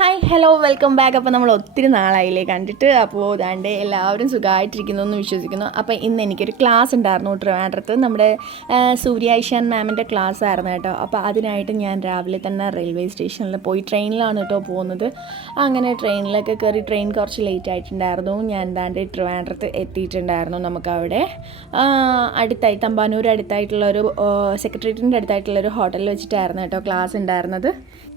Hi hello welcome back. അപ്പോൾ നമ്മൾ ഒത്തിരി നാളായില്ലേ കണ്ടിട്ട്. അപ്പോൾ ദാണ്ടെ എല്ലാവരും സുഖമായിട്ടിരിക്കുന്നു എന്ന് വിശ്വസിക്കുന്നു. അപ്പോൾ ഇന്ന് എനിക്കൊരു ക്ലാസ് ഉണ്ടായിരുന്നു ട്രിവാൻഡ്രത്ത്. നമ്മുടെ സൂര്യ ഐഷാൻ മാമിൻ്റെ ക്ലാസ് ആയിരുന്നു കേട്ടോ. അപ്പോൾ അതിനായിട്ട് ഞാൻ രാവിലെ തന്നെ റെയിൽവേ സ്റ്റേഷനിൽ പോയി ട്രെയിനിലാണ് കേട്ടോ പോകുന്നത്. അങ്ങനെ ട്രെയിനിലൊക്കെ കയറി ട്രെയിൻ കുറച്ച് ലേറ്റ് ആയിട്ടുണ്ടായിരുന്നു. ഞാൻ ദാണ്ടെ ട്രിവാൻഡ്രത്ത് എത്തിയിട്ടുണ്ടായിരുന്നു. നമുക്കവിടെ അടുത്തായി തമ്പാനൂർ അടുത്തായിട്ടുള്ളൊരു സെക്രട്ടേറിയറ്റിൻ്റെ അടുത്തായിട്ടുള്ളൊരു ഹോട്ടലിൽ വെച്ചിട്ടായിരുന്നു കേട്ടോ ക്ലാസ് ഉണ്ടായിരുന്നത്.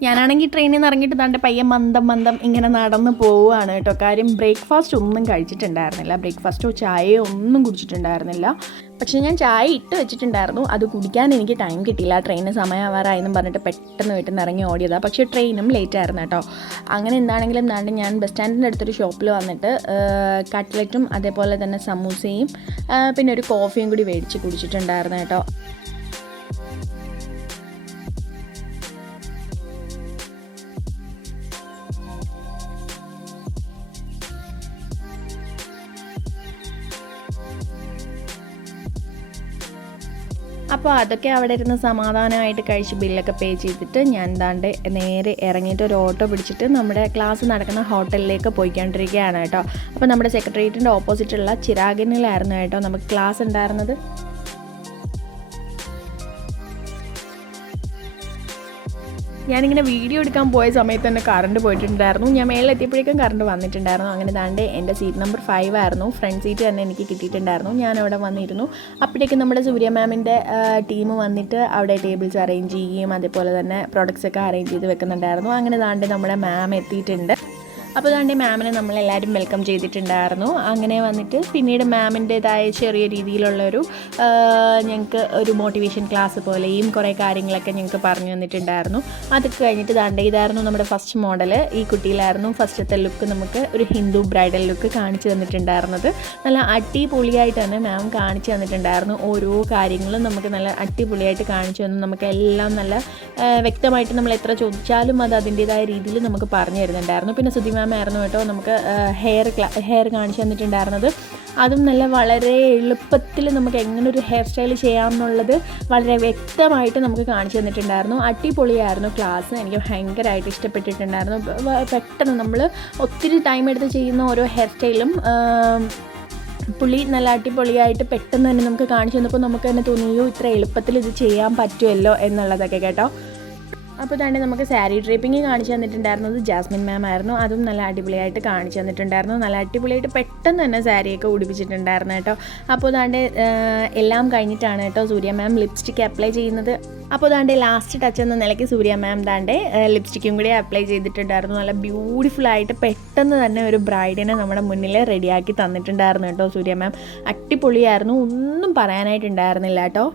ഞാനാണെങ്കിൽ ട്രെയിനിൽ നിന്ന് ഇറങ്ങിയിട്ട് ദാണ്ടെ പയ്യെ മന്ദം ഇങ്ങനെ നടന്ന് പോവുകയാണ് കേട്ടോ. കാര്യം ബ്രേക്ക്ഫാസ്റ്റ് ഒന്നും കഴിച്ചിട്ടുണ്ടായിരുന്നില്ല. ബ്രേക്ക്ഫാസ്റ്റോ ചായയോ ഒന്നും കുടിച്ചിട്ടുണ്ടായിരുന്നില്ല. പക്ഷേ ഞാൻ ചായ ഇട്ട് വെച്ചിട്ടുണ്ടായിരുന്നു. അത് കുടിക്കാൻ എനിക്ക് ടൈം കിട്ടിയില്ല. ട്രെയിന് സമയമാവാറായെന്നും പറഞ്ഞിട്ട് പെട്ടെന്ന് വീട്ടിൽ നിന്ന് ഇറങ്ങി ഓടിയതാണ്. പക്ഷേ ട്രെയിനും ലേറ്റ് ആയിരുന്നു കേട്ടോ. അങ്ങനെ എന്താണെങ്കിലും ദാണ്ട് ഞാൻ ബസ് സ്റ്റാൻഡിൻ്റെ അടുത്തൊരു ഷോപ്പിൽ വന്നിട്ട് കട്ട്ലറ്റും അതേപോലെ തന്നെ സമൂസയും പിന്നെ ഒരു കോഫിയും കൂടി മേടിച്ച് കുടിച്ചിട്ടുണ്ടായിരുന്നു കേട്ടോ. അപ്പോൾ അതൊക്കെ അവിടെ ഇരുന്ന് സമാധാനമായിട്ട് കഴിച്ച് ബില്ലൊക്കെ പേ ചെയ്തിട്ട് ഞാൻ ദാണ്ട് നേരെ ഇറങ്ങിയിട്ട് ഒരു ഓട്ടോ പിടിച്ചിട്ട് നമ്മുടെ ക്ലാസ് നടക്കുന്ന ഹോട്ടലിലേക്ക് പോയിക്കൊണ്ടിരിക്കുകയാണ് കേട്ടോ. അപ്പോൾ നമ്മുടെ സെക്രട്ടേറിയറ്റിൻ്റെ ഓപ്പോസിറ്റുള്ള ചിരാഗനിലായിരുന്നു കേട്ടോ നമുക്ക് ക്ലാസ് ഉണ്ടായിരുന്നത്. ഞാനിങ്ങനെ വീഡിയോ എടുക്കാൻ പോയ സമയത്ത് തന്നെ കറണ്ട് പോയിട്ടുണ്ടായിരുന്നു. ഞാൻ മേളിലെത്തിയപ്പോഴേക്കും കറണ്ട് വന്നിട്ടുണ്ടായിരുന്നു. അങ്ങനെ ദാണ്ട് എൻ്റെ സീറ്റ് നമ്പർ 5 ആയിരുന്നു. ഫ്രണ്ട് സീറ്റ് തന്നെ എനിക്ക് കിട്ടിയിട്ടുണ്ടായിരുന്നു. ഞാൻ അവിടെ വന്നിരുന്നു. അപ്പോഴേക്കും നമ്മുടെ സൂര്യ മാമിൻ്റെ ടീം വന്നിട്ട് അവിടെ ടേബിൾസ് അറേഞ്ച് ചെയ്യുകയും അതേപോലെ തന്നെ പ്രൊഡക്ട്സ് ഒക്കെ അറേഞ്ച് ചെയ്ത് വെക്കുന്നുണ്ടായിരുന്നു. അങ്ങനെ ദാണ്ട് നമ്മുടെ മാം എത്തിയിട്ടുണ്ട്. അപ്പോൾ ദാണ്ടെ മാമിനെ നമ്മളെല്ലാവരും വെൽക്കം ചെയ്തിട്ടുണ്ടായിരുന്നു. അങ്ങനെ വന്നിട്ട് പിന്നീട് മാമിൻ്റേതായ ചെറിയ രീതിയിലുള്ളൊരു ഞങ്ങൾക്ക് ഒരു മോട്ടിവേഷൻ ക്ലാസ് പോലെയും കുറേ കാര്യങ്ങളൊക്കെ ഞങ്ങൾക്ക് പറഞ്ഞു തന്നിട്ടുണ്ടായിരുന്നു. അതൊക്കെ കഴിഞ്ഞിട്ട് ദാണ്ടെ ഇതായിരുന്നു നമ്മുടെ ഫസ്റ്റ് മോഡൽ. ഈ കുട്ടിയിലായിരുന്നു ഫസ്റ്റത്തെ ലുക്ക് നമുക്ക് ഒരു ഹിന്ദു ബ്രൈഡൽ ലുക്ക് കാണിച്ചു തന്നിട്ടുണ്ടായിരുന്നത്. നല്ല അടിപൊളിയായിട്ട് തന്നെ മാം കാണിച്ചു തന്നിട്ടുണ്ടായിരുന്നു. ഓരോ കാര്യങ്ങളും നമുക്ക് നല്ല അടിപൊളിയായിട്ട് കാണിച്ചു തന്നു. നമുക്കെല്ലാം നല്ല വ്യക്തമായിട്ട് നമ്മൾ എത്ര ചോദിച്ചാലും അത് അതിൻ്റേതായ രീതിയിൽ നമുക്ക് പറഞ്ഞു തരുന്നുണ്ടായിരുന്നു. പിന്നെ സുധി മാമായിരുന്നു കേട്ടോ നമുക്ക് ഹെയർ കാണിച്ചു തന്നിട്ടുണ്ടായിരുന്നത്. അതും നല്ല വളരെ എളുപ്പത്തിൽ നമുക്ക് എങ്ങനെ ഒരു ഹെയർ സ്റ്റൈൽ ചെയ്യാമെന്നുള്ളത് വളരെ വ്യക്തമായിട്ട് നമുക്ക് കാണിച്ചു തന്നിട്ടുണ്ടായിരുന്നു. അടിപൊളിയായിരുന്നു ക്ലാസ്. എനിക്ക് ഭയങ്കരമായിട്ട് ഇഷ്ടപ്പെട്ടിട്ടുണ്ടായിരുന്നു. പെട്ടെന്ന് നമ്മൾ ഒത്തിരി ടൈം എടുത്ത് ചെയ്യുന്ന ഓരോ ഹെയർ സ്റ്റൈലും പുള്ളി നല്ല അടിപൊളിയായിട്ട് പെട്ടെന്ന് തന്നെ നമുക്ക് കാണിച്ചു തന്നപ്പോൾ നമുക്ക് തന്നെ തോന്നിയോ ഇത്ര എളുപ്പത്തിൽ ഇത് ചെയ്യാൻ പറ്റുമല്ലോ എന്നുള്ളതൊക്കെ കേട്ടോ. അപ്പോൾ തന്നെ നമുക്ക് സാരി ഡ്രേപ്പിംഗ് കാണിച്ചു തന്നിട്ടുണ്ടായിരുന്നത് ജാസ്മിൻ മാം ആയിരുന്നു. അതും നല്ല അടിപൊളിയായിട്ട് കാണിച്ചു തന്നിട്ടുണ്ടായിരുന്നു. നല്ല അടിപൊളിയായിട്ട് പെട്ടെന്ന് തന്നെ സാരിയൊക്കെ ഉടുപ്പിച്ചിട്ടുണ്ടായിരുന്നു കേട്ടോ. അപ്പോൾ ദാണ്ടെ എല്ലാം കഴിഞ്ഞിട്ടാണ് കേട്ടോ സൂര്യ മാം ലിപ്സ്റ്റിക്ക് അപ്ലൈ ചെയ്യുന്നത്. അപ്പോൾ ദാണ്ടെ ലാസ്റ്റ് ടച്ച് എന്ന നിലയ്ക്ക് സൂര്യ മാം ദാണ്ടെ ലിപ്സ്റ്റിക്കും കൂടി അപ്ലൈ ചെയ്തിട്ടുണ്ടായിരുന്നു. നല്ല ബ്യൂട്ടിഫുള്ളായിട്ട് പെട്ടെന്ന് തന്നെ ഒരു ബ്രൈഡിനെ നമ്മുടെ മുന്നിൽ റെഡിയാക്കി തന്നിട്ടുണ്ടായിരുന്നു കേട്ടോ സൂര്യ മാം. അടിപൊളിയായിരുന്നു. ഒന്നും പറയാനായിട്ടുണ്ടായിരുന്നില്ല കേട്ടോ.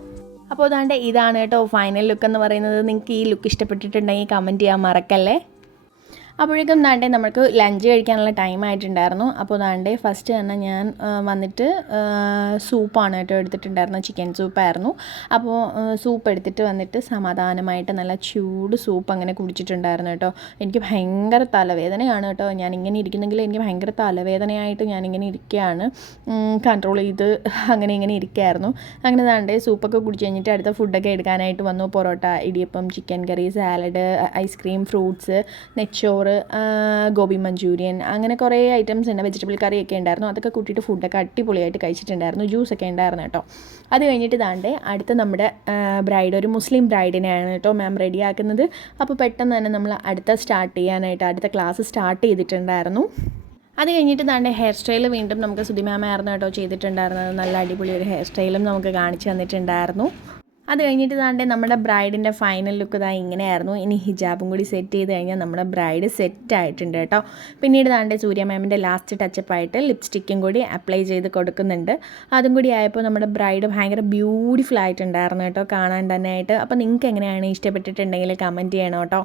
അപ്പോൾ ദാണ്ടെ ഇതാണ് കേട്ടോ ഫൈനൽ ലുക്ക് എന്ന് പറയുന്നത്. നിങ്ങൾക്ക് ഈ ലുക്ക് ഇഷ്ടപ്പെട്ടിട്ടുണ്ടെങ്കിൽ കമൻറ്റ് ചെയ്യാൻ മറക്കല്ലേ. അപ്പോഴേക്കും ദാണ്ടെ നമുക്ക് ലഞ്ച് കഴിക്കാനുള്ള ടൈം ആയിട്ടുണ്ടായിരുന്നു. അപ്പോൾ ദാണ്ടെ ഫസ്റ്റ് തന്നെ ഞാൻ വന്നിട്ട് സൂപ്പാണ് കേട്ടോ എടുത്തിട്ടുണ്ടായിരുന്നത്. ചിക്കൻ സൂപ്പായിരുന്നു. അപ്പോൾ സൂപ്പ് എടുത്തിട്ട് വന്നിട്ട് സമാധാനമായിട്ട് നല്ല ചൂട് സൂപ്പ് അങ്ങനെ കുടിച്ചിട്ടുണ്ടായിരുന്നു കേട്ടോ. എനിക്ക് ഭയങ്കര തലവേദനയാണ് കേട്ടോ. ഞാൻ ഇങ്ങനെ ഇരിക്കുന്നെങ്കിൽ എനിക്ക് ഭയങ്കര തലവേദനയായിട്ട് ഞാനിങ്ങനെ ഇരിക്കുകയാണ്. കൺട്രോൾ ചെയ്ത് ഇങ്ങനെ ഇരിക്കുകയായിരുന്നു. അങ്ങനെ ദാണ്ടെ സൂപ്പൊക്കെ കുടിച്ച് കഴിഞ്ഞിട്ട് അടുത്ത ഫുഡൊക്കെ എടുക്കാനായിട്ട് വന്നു. Parotta, idiyappam, chicken curry, salad, ice cream, fruits, നെച്ചോറ്, ഗോബി മഞ്ചൂരിയൻ, അങ്ങനെ കുറേ ഐറ്റംസ് ഉണ്ട്. വെജിറ്റബിൾ കറിയൊക്കെ ഉണ്ടായിരുന്നു. അതൊക്കെ കൂട്ടിയിട്ട് ഫുഡൊക്കെ അടിപൊളിയായിട്ട് കഴിച്ചിട്ടുണ്ടായിരുന്നു. ജ്യൂസൊക്കെ ഉണ്ടായിരുന്നു കേട്ടോ. അത് കഴിഞ്ഞിട്ട് ദാണ്ടെ അടുത്ത നമ്മുടെ ബ്രൈഡ്, ഒരു മുസ്ലിം ബ്രൈഡിനെയാണ് കേട്ടോ മാം റെഡിയാക്കുന്നത്. അപ്പോൾ പെട്ടെന്ന് തന്നെ നമ്മൾ അടുത്ത ക്ലാസ് സ്റ്റാർട്ട് ചെയ്തിട്ടുണ്ടായിരുന്നു. അത് കഴിഞ്ഞിട്ട് ദാണ്ടെ ഹെയർ സ്റ്റൈൽ വീണ്ടും നമുക്ക് സുധി മാമായിരുന്നു കേട്ടോ ചെയ്തിട്ടുണ്ടായിരുന്നത്. നല്ല അടിപൊളി ഒരു ഹെയർ സ്റ്റൈലും നമുക്ക് കാണിച്ചു തന്നിട്ടുണ്ടായിരുന്നു. അത് കഴിഞ്ഞിട്ട് ദാണ്ടെ നമ്മുടെ ബ്രൈഡിൻ്റെ ഫൈനൽ ലുക്ക് ഇതാ ഇങ്ങനെയായിരുന്നു. ഇനി ഹിജാബും കൂടി സെറ്റ് ചെയ്ത് കഴിഞ്ഞാൽ നമ്മുടെ ബ്രൈഡ് സെറ്റ് ആയിട്ടുണ്ട് കേട്ടോ. പിന്നീട് ദാണ്ടെ സൂര്യ മാമിൻ്റെ ലാസ്റ്റ് ടച്ചപ്പായിട്ട് ലിപ്സ്റ്റിക്കും കൂടി അപ്ലൈ ചെയ്ത് കൊടുക്കുന്നുണ്ട്. അതും കൂടി ആയപ്പോൾ നമ്മുടെ ബ്രൈഡ് ഭയങ്കര ബ്യൂട്ടിഫുൾ ആയിട്ടുണ്ടായിരുന്നു കേട്ടോ കാണാൻ തന്നെ ആയിട്ട്. അപ്പോൾ നിങ്ങൾക്ക് എങ്ങനെയാണ് ഇഷ്ടപ്പെട്ടിട്ടുണ്ടെങ്കിൽ കമൻറ്റ് ചെയ്യണം കേട്ടോ.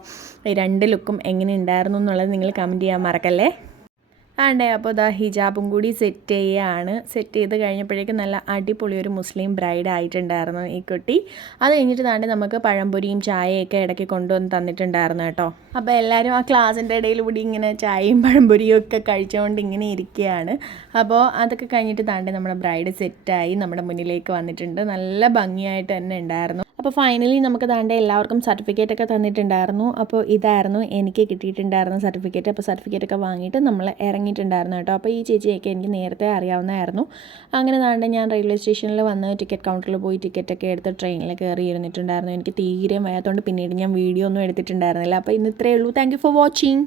ഈ രണ്ട് ലുക്കും എങ്ങനെ ഉണ്ടായിരുന്നു എന്നുള്ളത് നിങ്ങൾ കമൻറ്റ് ചെയ്യാൻ മറക്കല്ലേ. ആണ്ടേ അപ്പോൾ ഇതാ ഹിജാബും കൂടി സെറ്റ് ചെയ്ത് കഴിഞ്ഞപ്പോഴേക്കും നല്ല അടിപൊളി ഒരു മുസ്ലിം ബ്രൈഡ് ആയിട്ടുണ്ടായിരുന്നു ഈ കുട്ടി. അത് കഴിഞ്ഞിട്ട് ദാണ്ടെ നമുക്ക് പഴംപൊരിയും ചായയൊക്കെ ഇടയ്ക്ക് കൊണ്ടുവന്ന് തന്നിട്ടുണ്ടായിരുന്നു കേട്ടോ. അപ്പോൾ എല്ലാവരും ആ ക്ലാസ്സിൻ്റെ ഇടയിലൂടെ ഇങ്ങനെ ചായയും പഴംപൊരിയും ഒക്കെ കഴിച്ചുകൊണ്ട് ഇങ്ങനെ ഇരിക്കുകയാണ്. അപ്പോൾ അതൊക്കെ കഴിഞ്ഞിട്ട് ദാണ്ടെ നമ്മുടെ ബ്രൈഡ് സെറ്റായി നമ്മുടെ മുന്നിലേക്ക് വന്നിട്ടുണ്ട്. നല്ല ഭംഗിയായിട്ട് തന്നെ ഉണ്ടായിരുന്നു. അപ്പോൾ ഫൈനലി നമുക്ക് താണ്ടെ എല്ലാവർക്കും സർട്ടിഫിക്കറ്റൊക്കെ തന്നിട്ടുണ്ടായിരുന്നു. അപ്പോൾ ഇതായിരുന്നു എനിക്ക് കിട്ടിയിട്ടുണ്ടായിരുന്ന സർട്ടിഫിക്കറ്റ്. അപ്പോൾ സർട്ടിഫിക്കറ്റൊക്കെ വാങ്ങിയിട്ട് നമ്മൾ ഇറങ്ങിയിട്ടുണ്ടായിരുന്നു കേട്ടോ. അപ്പോൾ ഈ ചേച്ചിയൊക്കെ എനിക്ക് നേരത്തെ അറിയാവുന്നതായിരുന്നു. അങ്ങനെ താണ്ടെ ഞാൻ റെയിൽവേ സ്റ്റേഷനിൽ വന്ന് ടിക്കറ്റ് കൗണ്ടറിൽ പോയി ടിക്കറ്റൊക്കെ എടുത്ത് ട്രെയിനിൽ കയറി ഇരുന്നിട്ടുണ്ടായിരുന്നു. എനിക്ക് തീരെ വയ്യാത്തതുകൊണ്ട് പിന്നീട് ഞാൻ വീഡിയോ ഒന്നും എടുത്തിട്ടുണ്ടായിരുന്നില്ല. അപ്പോൾ ഇന്ന് ഇത്രയേ ഉള്ളൂ. Thank you for watching.